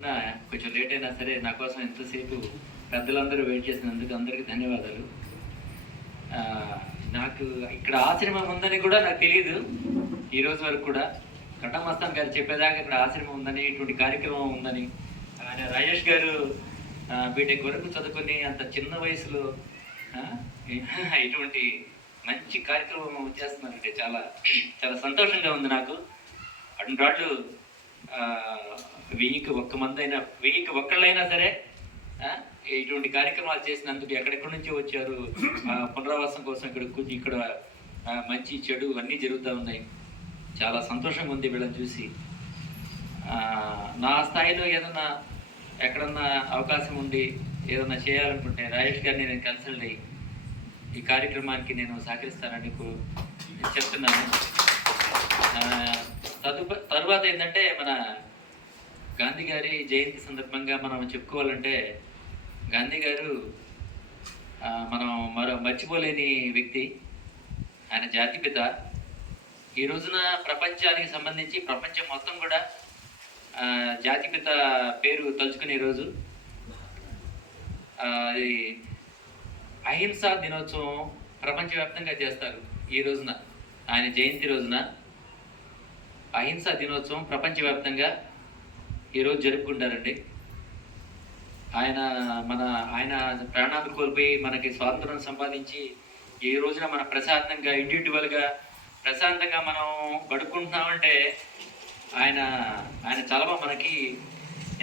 కొంచెం లేట్ అయినా సరే నా కోసం ఎంతసేపు పెద్దలందరూ వెయిట్ చేసినందుకు అందరికీ ధన్యవాదాలు. నాకు ఇక్కడ ఆశ్రమం ఉందని కూడా నాకు తెలియదు ఈ రోజు వరకు కూడా. కట్టమస్తాన్ గారు చెప్పేదాకా ఇక్కడ ఆశ్రమం ఉందని, ఇటువంటి కార్యక్రమం ఉందని. ఆయన రాజేష్ గారు బీటెక్ వరకు చదువుకొని అంత చిన్న వయసులో ఇటువంటి మంచి కార్యక్రమం చేస్తున్నారంటే చాలా చాలా సంతోషంగా ఉంది నాకు. అటువంటి వాళ్ళు 1000కి 1 మంది అయినా 1000కి 1 సరే ఇటువంటి కార్యక్రమాలు చేసినందుకు ఎక్కడెక్కడి నుంచి వచ్చారు, పునరావాసం కోసం ఇక్కడ మంచి చెడు అన్నీ జరుగుతూ ఉన్నాయి. చాలా సంతోషంగా ఉంది వీళ్ళని చూసి. నా స్థాయిలో ఏదన్నా ఎక్కడన్నా అవకాశం ఉండి ఏదన్నా చేయాలనుకుంటే రాజేష్ గారిని నేను కన్సల్ట్ అయ్యి ఈ కార్యక్రమానికి నేను సహకరిస్తానని చెప్తున్నాను. తరువాత ఏంటంటే మన గాంధీ గారి జయంతి సందర్భంగా మనం చెప్పుకోవాలంటే గాంధీ గారు మనం మర్చిపోలేని వ్యక్తి. ఆయన జాతిపిత. ఈ రోజున ప్రపంచానికి సంబంధించి ప్రపంచం మొత్తం కూడా జాతిపిత పేరు తలుచుకునే రోజు. అది అహింసా దినోత్సవం ప్రపంచవ్యాప్తంగా చేస్తారు. ఈ రోజున ఆయన జయంతి రోజున అహింసా దినోత్సవం ప్రపంచవ్యాప్తంగా ఈరోజు జరుపుకుంటారండి. ఆయన ప్రాణాలు కోల్పోయి మనకి స్వాతంత్రం సంపాదించి ఈ రోజున మన ప్రశాంతంగా ఇండివిజువల్గా ప్రశాంతంగా మనం గడుపుకుంటున్నామంటే ఆయన చలవ మనకి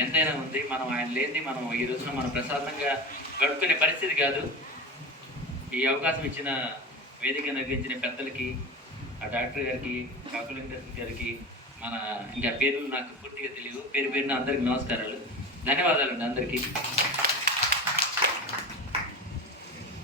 ఎంతైనా ఉంది. మనం ఆయన లేని మనం ఈ రోజున మనం ప్రశాంతంగా గడుపుకునే పరిస్థితి కాదు. ఈ అవకాశం ఇచ్చిన వేదిక నిర్వహించిన పెద్దలకి, ఆ డాక్టర్ గారికి, కాకులింగర్ గారికి, ఇంకా పేర్లు నాకు పూర్తిగా తెలియదు, పేరున అందరికీ నమస్కారాలు, ధన్యవాదాలండి అందరికీ.